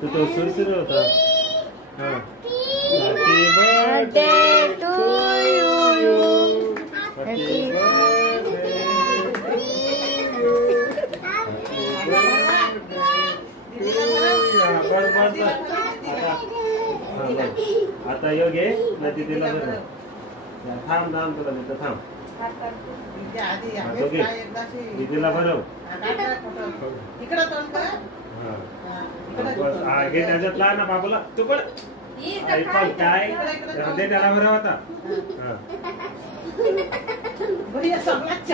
तू तो सुरसुर होता. Happy birthday to you. Happy birthday to you. आता योग आहे ना तिला बरं थांब थांब तुला तिथं थांब दिदीला भरव घे त्याच्यात लहान ना बाबूला तू पण पण काय दे त्याला भरव आता सगळ्यात